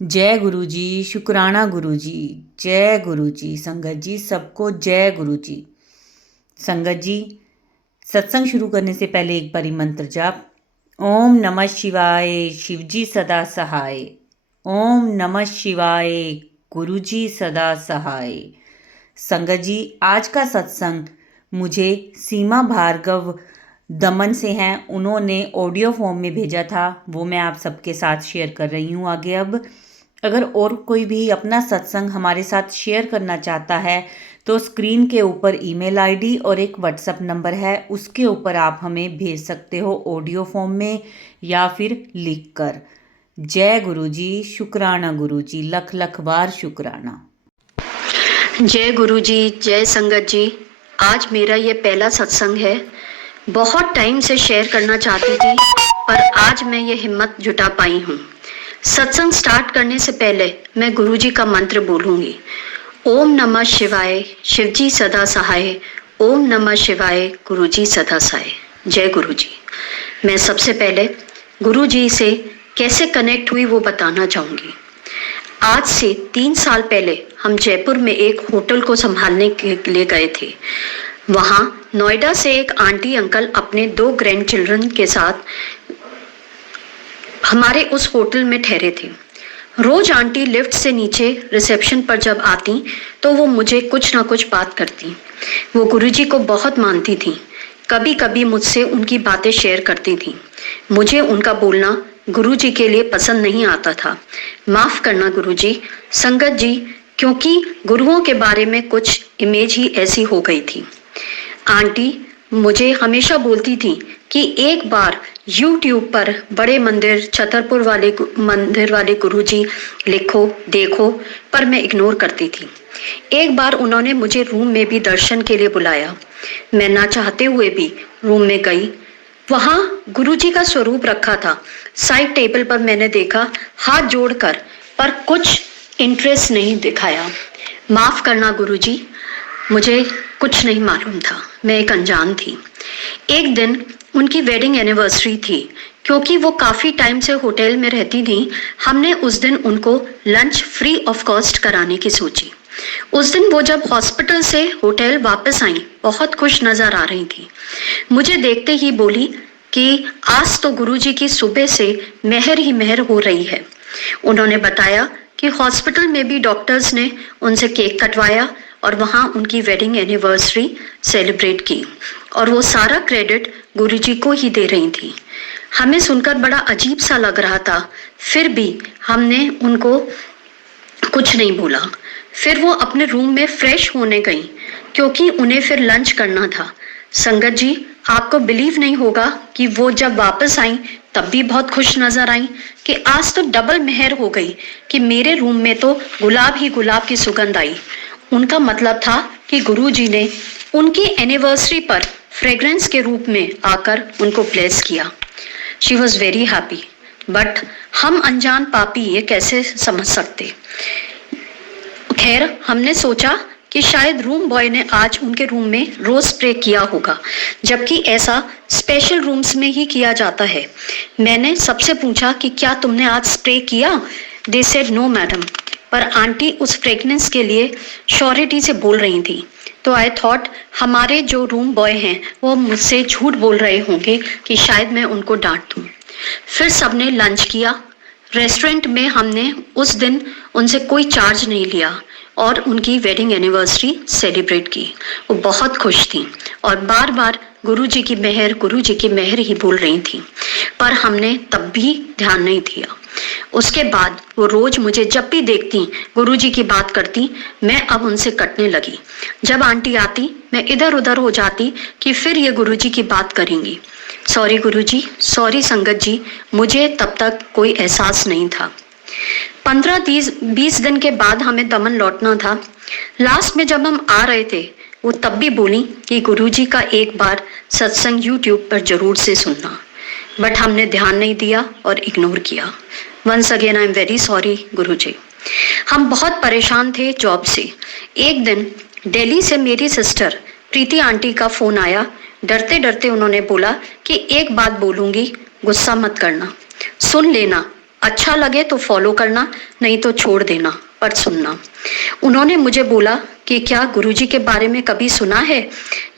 जय गुरु जी, शुक्राना गुरु जी। जय गुरु जी। संगत जी, सबको जय गुरु जी। संगत जी, सत्संग शुरू करने से पहले एक बारी मंत्र जाप। ओम नमः शिवाय, शिवजी सदा सहाय। ओम नमः शिवाय, गुरु जी सदा सहाय। संगत जी, आज का सत्संग मुझे सीमा भार्गव दमन से हैं, उन्होंने ऑडियो फॉर्म में भेजा था, वो मैं आप सबके साथ शेयर कर रही हूँ आगे। अब अगर और कोई भी अपना सत्संग हमारे साथ शेयर करना चाहता है तो स्क्रीन के ऊपर ईमेल आईडी और एक व्हाट्सएप नंबर है, उसके ऊपर आप हमें भेज सकते हो ऑडियो फॉर्म में या फिर लिख कर। जय गुरु जी, शुक्राना गुरु जी, लख लख बार शुक्राना। जय गुरु जी, जय संगत जी। आज मेरा ये पहला सत्संग है। बहुत टाइम से शेयर करना चाहती थी, पर आज मैं ये हिम्मत जुटा पाई हूँ। सत्संग स्टार्ट करने से पहले मैं गुरु जी का मंत्र बोलूंगी। ओम नमः शिवाय, शिवजी सदा सहाय। ओम नमः शिवाय, गुरु जी सदा सहाय। जय गुरु जी। मैं सबसे पहले गुरु जी से कैसे कनेक्ट हुई वो बताना चाहूंगी। आज से 3 साल पहले हम जयपुर में एक होटल को संभालने के लिए गए थे। वहां नोएडा से एक आंटी अंकल अपने 2 ग्रैंड चिल्ड्रन के साथ हमारे उस होटल में ठहरे थे। रोज आंटी लिफ्ट से नीचे रिसेप्शन पर जब आती तो वो मुझे कुछ ना कुछ बात करती। वो गुरुजी को बहुत मानती थी। कभी कभी मुझसे उनकी बातें शेयर करती थी। मुझे उनका बोलना गुरुजी के लिए पसंद नहीं आता था। माफ करना गुरुजी, संगत जी, क्योंकि गुरुओं के बारे में कुछ इमेज ही ऐसी हो गई थी। आंटी मुझे हमेशा बोलती थी कि एक बार YouTube पर बड़े मंदिर छतरपुर वाले मंदिर वाले गुरुजी लिखो देखो, पर मैं इग्नोर करती थी। एक बार उन्होंने मुझे रूम में भी दर्शन के लिए बुलाया। मैं ना चाहते हुए भी रूम में गई। वहां गुरुजी का स्वरूप रखा था। साइड टेबल पर मैंने देखा, हाथ जोड़कर, पर कुछ इंटरेस्ट नहीं दिखाया। माफ करना गुरुजी, मुझे कुछ नहीं मालूम था, मैं एक अनजान थी। एक दिन उनकी वेडिंग एनिवर्सरी थी। क्योंकि वो काफी टाइम से होटल में रहती थी, हमने उस दिन उनको लंच फ्री ऑफ कॉस्ट कराने की सोची। उस दिन वो जब हॉस्पिटल से होटल वापस आई, बहुत खुश नजर आ रही थी। मुझे देखते ही बोली कि आज तो गुरुजी की सुबह से मेहर ही मेहर हो रही है। उन्होंने बताया कि हॉस्पिटल में भी डॉक्टर्स ने उनसे केक कटवाया और वहां उनकी वेडिंग एनिवर्सरी सेलिब्रेट की, और वो सारा क्रेडिट गुरुजी को ही दे रही थी। हमें सुनकर बड़ा अजीब सा लग रहा था, फिर भी हमने उनको कुछ नहीं बोला। फिर वो अपने रूम में फ्रेश होने गई, क्योंकि उन्हें फिर लंच करना था। संगत जी, आपको बिलीव नहीं होगा कि वो जब वापस आई तब भी बहुत खुश नजर आई कि आज तो डबल मेहर हो गई कि मेरे रूम में तो गुलाब ही गुलाब की सुगंध आई। उनका मतलब था कि गुरुजी ने उनकी एनिवर्सरी पर फ्रेग्रेंस के रूप में आकर उनको ब्लेस किया। She was very happy, but हम अनजान पापी ये कैसे समझ सकते। खैर, हमने सोचा कि शायद रूम बॉय ने आज उनके रूम में रोज स्प्रे किया होगा, जबकि ऐसा स्पेशल रूम्स में ही किया जाता है। मैंने सबसे पूछा कि क्या तुमने आज स्प्रे किया? दे सेड नो मैडम, पर आंटी उस फ्रेगनेंस के लिए श्योरिटी से बोल रही थी। तो आई थॉट हमारे जो रूम बॉय हैं वो मुझसे झूठ बोल रहे होंगे कि शायद मैं उनको डांट दूं। फिर सबने लंच किया। रेस्टोरेंट में हमने उस दिन उनसे कोई चार्ज नहीं लिया और उनकी वेडिंग एनिवर्सरी सेलिब्रेट की। वो बहुत खुश थी और बार बार गुरुजी की मेहर ही बोल रही थी, पर हमने तब भी ध्यान नहीं दिया। उसके बाद वो रोज मुझे जब भी देखती गुरुजी की बात करती, मैं अब उनसे कटने लगी। जब आंटी आती मैं इधर उधर हो जाती कि फिर ये गुरुजी की बात करेंगी। सॉरी गुरुजी, सॉरी संगत जी, मुझे तब तक कोई एहसास नहीं था। 15-20 दिन के बाद हमें दमन लौटना था। लास्ट में जब हम आ रहे थे, वो तब भी बोली कि गुरुजी का एक बार सत्संग YouTube पर जरूर से सुनना, बट हमने ध्यान नहीं दिया और इग्नोर किया। Once again I am very sorry Guruji. हम बहुत परेशान थे जॉब से। एक दिन दिल्ली से मेरी सिस्टर प्रीति आंटी का फोन आया। डरते डरते उन्होंने बोला कि एक बात बोलूंगी, गुस्सा मत करना, सुन लेना, अच्छा लगे तो फॉलो करना, नहीं तो छोड़ देना, पर सुनना। उन्होंने मुझे बोला कि क्या गुरुजी के बारे में कभी सुना है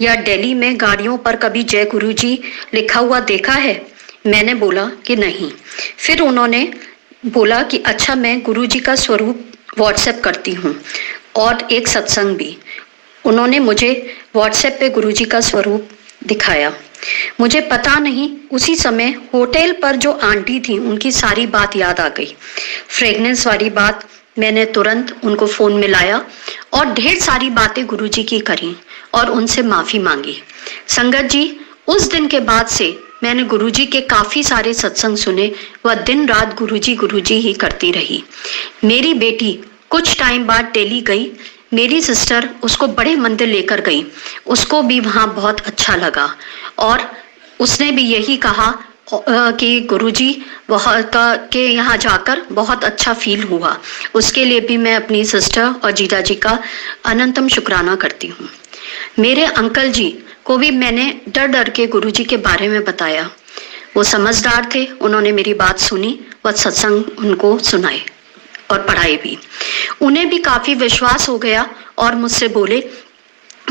या दिल्ली में गाड़ियों पर कभी जय गुरुजी लिखा हुआ देखा है? मैंने बोला कि नहीं। फिर उन्होंने बोला कि अच्छा, मैं गुरुजी का स्वरूप व्हाट्सएप करती हूँ और एक सत्संग भी। उन्होंने मुझे व्हाट्सएप पे गुरुजी का स्वरूप दिखाया। मुझे पता नहीं, उसी समय होटल पर जो आंटी थी उनकी सारी बात याद आ गई। फ्रेगनेंस वाली बात मैंने तुरंत उनको फ़ोन मिलाया और ढेर सारी बातें गुरुजी की करी और उनसे माफ़ी मांगी। संगत जी, उस दिन के बाद से मैंने गुरुजी के काफ़ी सारे सत्संग सुने व दिन रात गुरुजी ही करती रही। मेरी बेटी कुछ टाइम बाद दिल्ली गई। मेरी सिस्टर उसको बड़े मंदिर लेकर गई। उसको भी वहाँ बहुत अच्छा लगा और उसने भी यही कहा कि गुरुजी के यहाँ जाकर बहुत अच्छा फील हुआ। उसके लिए भी मैं अपनी सिस्टर और जीजा जी का अनंतम शुक्राना करती हूँ। मेरे अंकल जी को भी मैंने डर डर के गुरुजी के बारे में बताया। वो समझदार थे, उन्होंने मेरी बात सुनी व सत्संग उनको सुनाए और पढ़ाए भी। उन्हें भी काफ़ी विश्वास हो गया और मुझसे बोले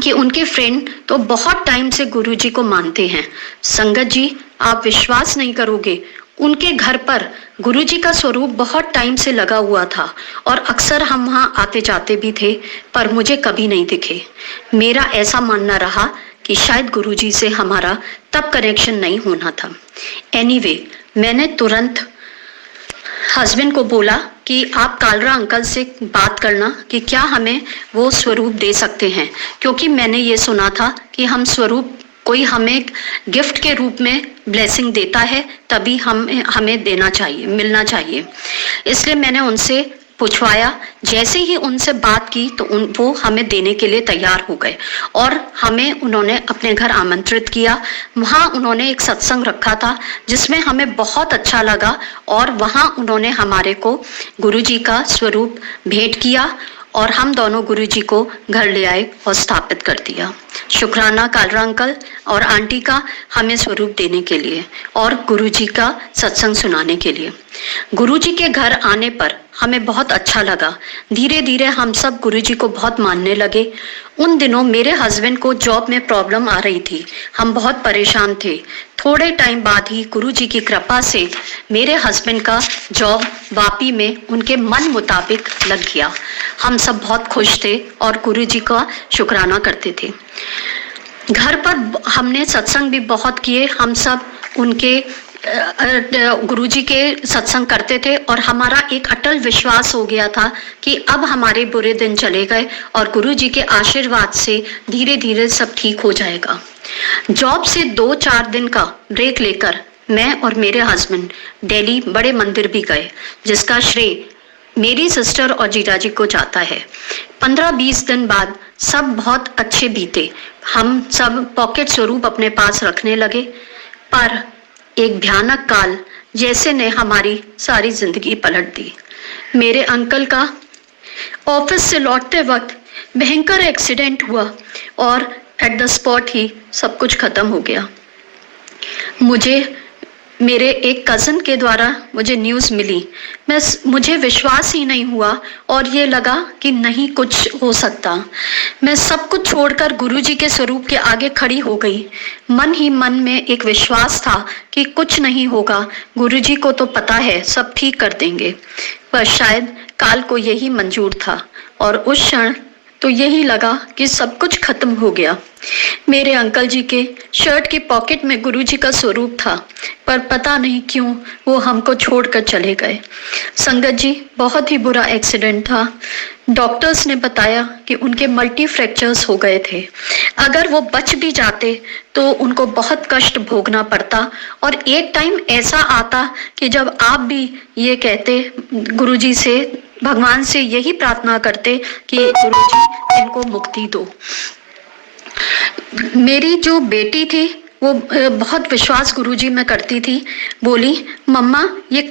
कि उनके फ्रेंड तो बहुत टाइम से गुरुजी को मानते हैं। संगत जी, आप विश्वास नहीं करोगे, उनके घर पर गुरुजी का स्वरूप बहुत टाइम से लगा हुआ था और अक्सर हम वहाँ आते जाते भी थे, पर मुझे कभी नहीं दिखे। मेरा ऐसा मानना रहा कि शायद गुरुजी से हमारा तब कनेक्शन नहीं होना था। एनीवे, मैंने तुरंत हस्बैंड को बोला कि आप कालरा अंकल से बात करना कि क्या हमें वो स्वरूप दे सकते हैं, क्योंकि मैंने ये सुना था कि हम स्वरूप कोई हमें गिफ्ट के रूप में ब्लेसिंग देता है तभी हमें देना चाहिए, मिलना चाहिए। इसलिए मैंने उनसे पूछवाया। जैसे ही उनसे बात की तो वो हमें देने के लिए तैयार हो गए और हमें उन्होंने अपने घर आमंत्रित किया। वहाँ उन्होंने एक सत्संग रखा था जिसमें हमें बहुत अच्छा लगा और वहाँ उन्होंने हमारे को गुरुजी का स्वरूप भेंट किया और हम दोनों गुरुजी को घर ले आए और स्थापित कर दिया। शुक्राना कालरा अंकल और आंटी का हमें स्वरूप देने के लिए और गुरुजी का सत्संग सुनाने के लिए। गुरुजी के घर आने पर हमें बहुत अच्छा लगा। धीरे धीरे हम सब गुरुजी को बहुत मानने लगे। उन दिनों मेरे हस्बैंड को जॉब में प्रॉब्लम आ रही थी, हम बहुत परेशान थे। थोड़े टाइम बाद ही गुरुजी की कृपा से मेरे हस्बैंड का जॉब वापी में उनके मन मुताबिक लग गया। हम सब बहुत खुश थे और गुरुजी का शुक्राना करते थे। घर पर हमने सत्संग भी बहुत किए। हम सब उनके गुरुजी के सत्संग करते थे और हमारा एक अटल विश्वास हो गया था कि अब हमारे बुरे दिन चले गए और गुरुजी के आशीर्वाद से धीरे धीरे सब ठीक हो जाएगा। जॉब से 2-4 दिन का ब्रेक लेकर मैं और मेरे हस्बैंड दिल्ली बड़े मंदिर भी गए, जिसका श्रेय मेरी सिस्टर और जीजाजी को जाता है। 15-20 दिन बाद सब बहुत अच्छे बीते। हम सब पॉकेट स्वरूप अपने पास रखने लगे, पर एक भयानक काल जैसे ने हमारी सारी जिंदगी पलट दी। मेरे अंकल का ऑफिस से लौटते वक्त भयंकर एक्सीडेंट हुआ और एट द स्पॉट ही सब कुछ खत्म हो गया। मुझे मेरे एक कज़न के द्वारा मुझे न्यूज़ मिली। मुझे विश्वास ही नहीं हुआ और ये लगा कि नहीं कुछ हो सकता। मैं सब कुछ छोड़कर गुरुजी के स्वरूप के आगे खड़ी हो गई। मन ही मन में एक विश्वास था कि कुछ नहीं होगा, गुरुजी को तो पता है सब ठीक कर देंगे। पर शायद काल को यही मंजूर था और उस क्षण तो यही लगा कि सब कुछ खत्म हो गया। मेरे अंकल जी के शर्ट की पॉकेट में गुरुजी का स्वरूप था, पर पता नहीं क्यों वो हमको छोड़कर चले गए। संगत जी, बहुत ही बुरा एक्सीडेंट था। डॉक्टर्स ने बताया कि उनके मल्टी फ्रैक्चर्स हो गए थे। अगर वो बच भी जाते तो उनको बहुत कष्ट भोगना पड़ता और एक टाइम ऐसा आता कि जब आप भी ये कहते, गुरुजी से, भगवान से यही प्रार्थना करते कि गुरुजी इनको मुक्ति दो। मेरी जो बेटी थी वो बहुत विश्वास गुरुजी में करती थी। बोली, मम्मा ये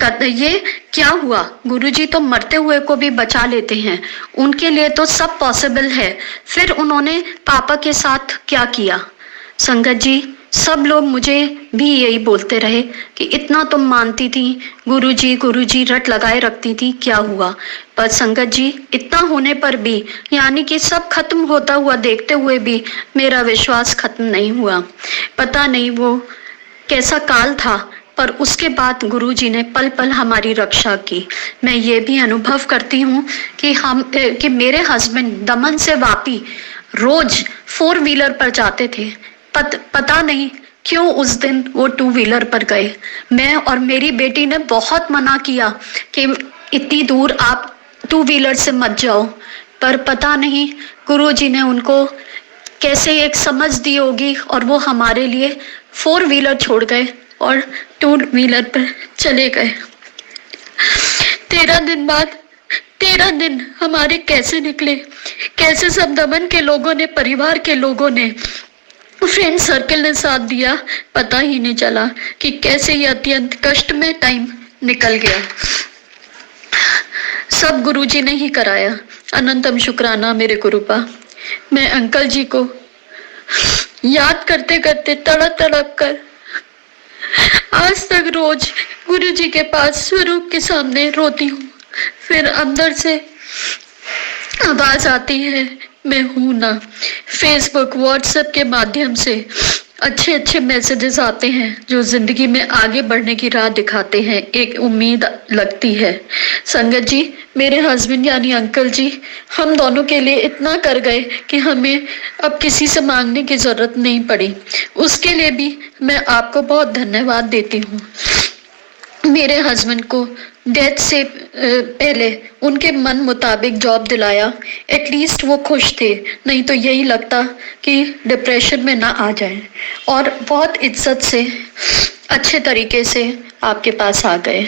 क्या हुआ? गुरुजी तो मरते हुए को भी बचा लेते हैं, उनके लिए तो सब पॉसिबल है। फिर उन्होंने पापा के साथ क्या किया? संगत जी, सब लोग मुझे भी यही बोलते रहे कि इतना तुम मानती थी, गुरुजी रट लगाए रखती थी, क्या हुआ। पर संगत जी, इतना होने पर भी, यानी कि सब खत्म होता हुआ देखते हुए भी मेरा विश्वास खत्म नहीं हुआ। पता नहीं वो कैसा काल था, पर उसके बाद गुरुजी ने पल पल हमारी रक्षा की। मैं ये भी अनुभव करती हूँ कि मेरे हस्बैंड दमन से वापी रोज 4 व्हीलर पर जाते थे। पता नहीं क्यों उस दिन वो 2 व्हीलर पर गए। मैं और मेरी बेटी ने बहुत मना किया कि इतनी दूर आप 2 व्हीलर से मत जाओ, पर पता नहीं गुरुजी ने उनको कैसे एक समझ दी होगी और वो हमारे लिए 4 व्हीलर छोड़ गए और 2 व्हीलर पर चले गए। 13 दिन बाद 13 दिन हमारे कैसे निकले, कैसे सब दमन के लोगों ने, परिवार के लोगों ने, फ्रेंड सर्कल ने साथ दिया, पता ही नहीं चला कि कैसे ये अत्यंत कष्टमय टाइम निकल गया। सब गुरुजी ने ही कराया। अनंतम शुक्राना मेरे गुरुपा। मैं अंकल जी को याद करते करते तड़प तड़प कर आज तक रोज गुरुजी के पास स्वरूप के सामने रोती हूँ। फिर अंदर से आवाज आती है, मैं हूं ना। फेसबुक, व्हाट्सएप के माध्यम से अच्छे अच्छे मैसेजेस आते हैं जो जिंदगी में आगे बढ़ने की राह दिखाते हैं, एक उम्मीद लगती है। संगत जी, मेरे हस्बैंड यानी अंकल जी हम दोनों के लिए इतना कर गए कि हमें अब किसी से मांगने की जरूरत नहीं पड़ी। उसके लिए भी मैं आपको बहुत धन्यवाद देती हूँ। मेरे हस्बैंड को डेथ से पहले उनके मन मुताबिक जॉब दिलाया, एटलीस्ट वो खुश थे, नहीं तो यही लगता कि डिप्रेशन में ना आ जाए। और बहुत इज्जत से अच्छे तरीके से आपके पास आ गए।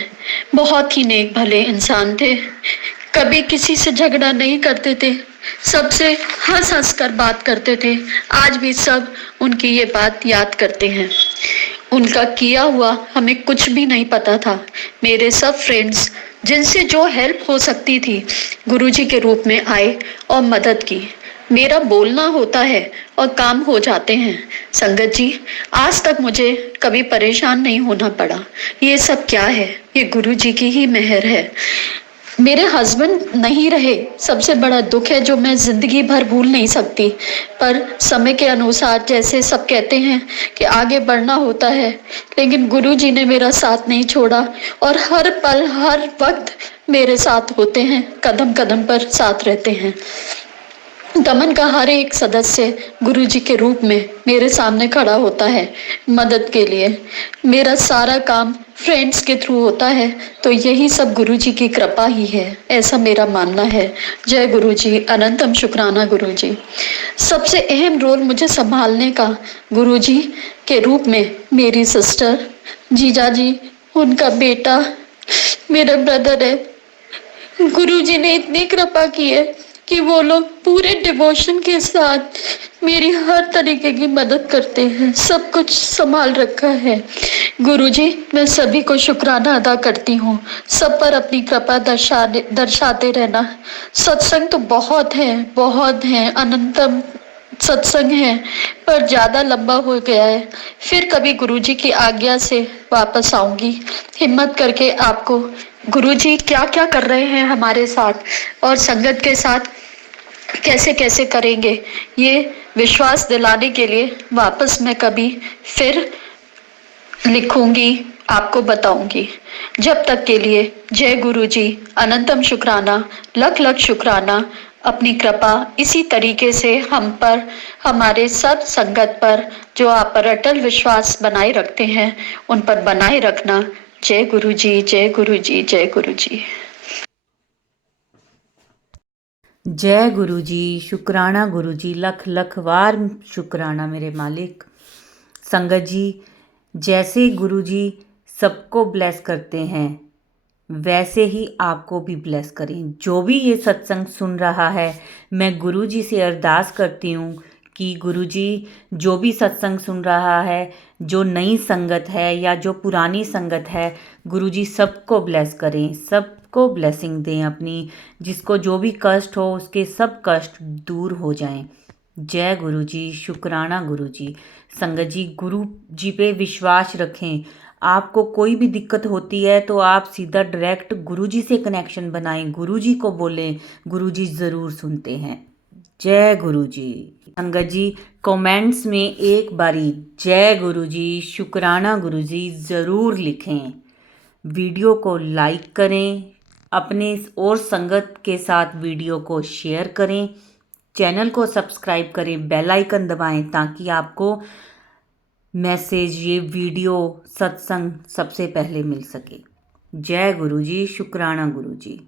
बहुत ही नेक भले इंसान थे, कभी किसी से झगड़ा नहीं करते थे, सबसे हंस हंस कर बात करते थे। आज भी सब उनकी ये बात याद करते हैं। उनका किया हुआ हमें कुछ भी नहीं पता था। मेरे सब फ्रेंड्स जिनसे जो हेल्प हो सकती थी गुरुजी के रूप में आए और मदद की। मेरा बोलना होता है और काम हो जाते हैं। संगत जी, आज तक मुझे कभी परेशान नहीं होना पड़ा। ये सब क्या है? ये गुरुजी की ही मेहर है। मेरे हस्बैंड नहीं रहे, सबसे बड़ा दुख है जो मैं जिंदगी भर भूल नहीं सकती। पर समय के अनुसार जैसे सब कहते हैं कि आगे बढ़ना होता है, लेकिन गुरुजी ने मेरा साथ नहीं छोड़ा और हर पल हर वक्त मेरे साथ होते हैं, कदम कदम पर साथ रहते हैं। दमन का हर एक सदस्य गुरुजी के रूप में मेरे सामने खड़ा होता है मदद के लिए। मेरा सारा काम फ्रेंड्स के थ्रू होता है, तो यही सब गुरुजी की कृपा ही है, ऐसा मेरा मानना है। जय गुरुजी, अनंतम शुक्राना गुरुजी। सबसे अहम रोल मुझे संभालने का गुरुजी के रूप में मेरी सिस्टर, जीजाजी, उनका बेटा, मेरा ब्रदर है। गुरुजी ने इतनी कृपा की है कि वो लोग पूरे डिवोशन के साथ मेरी हर तरीके की मदद करते हैं, सब कुछ संभाल रखा है। गुरुजी, मैं सभी को शुक्राना अदा करती हूँ, सब पर अपनी कृपा दर्शाते रहना। सत्संग तो बहुत है, अनंतम सत्संग है, पर ज्यादा लंबा हो गया है। फिर कभी गुरुजी की आज्ञा से वापस आऊंगी, हिम्मत करके आपको गुरुजी क्या क्या कर रहे हैं हमारे साथ और संगत के साथ कैसे कैसे करेंगे, ये विश्वास दिलाने के लिए वापस मैं कभी फिर लिखूंगी, आपको बताऊंगी। जब तक के लिए जय गुरुजी, अनंतम शुक्राना, लख लख शुक्राना। अपनी कृपा इसी तरीके से हम पर, हमारे सब संगत पर, जो आप पर अटल विश्वास बनाए रखते हैं, उन पर बनाए रखना। जय गुरुजी, जय गुरुजी, जय गुरुजी। जय गुरुजी, शुक्राना गुरुजी, लख लख वार शुक्राना मेरे मालिक। संगत जी, जैसे गुरुजी सबको ब्लेस करते हैं, वैसे ही आपको भी ब्लेस करें। जो भी ये सत्संग सुन रहा है, मैं गुरुजी से अरदास करती हूँ कि गुरुजी जो भी सत्संग सुन रहा है, जो नई संगत है या जो पुरानी संगत है, गुरुजी सबको ब्लेस करें, सबको ब्लेसिंग दें अपनी। जिसको जो भी कष्ट हो, उसके सब कष्ट दूर हो जाएं। जय गुरु जी, शुक्राना गुरु जी। संगत जी, गुरु जी पे विश्वास रखें। आपको कोई भी दिक्कत होती है तो आप सीधा डायरेक्ट गुरु जी से कनेक्शन बनाएं, गुरु जी को बोलें, गुरु जी ज़रूर सुनते हैं। जय गुरु जी। संगत जी, कमेंट्स में एक बारी जय गुरु जी, शुक्राना गुरु जी ज़रूर लिखें। वीडियो को लाइक करें, अपने और संगत के साथ वीडियो को शेयर करें, चैनल को सब्सक्राइब करें, बेल आइकन दबाएं ताकि आपको मैसेज, ये वीडियो, सत्संग सबसे पहले मिल सके। जय गुरु जी, शुक्राना गुरु जी।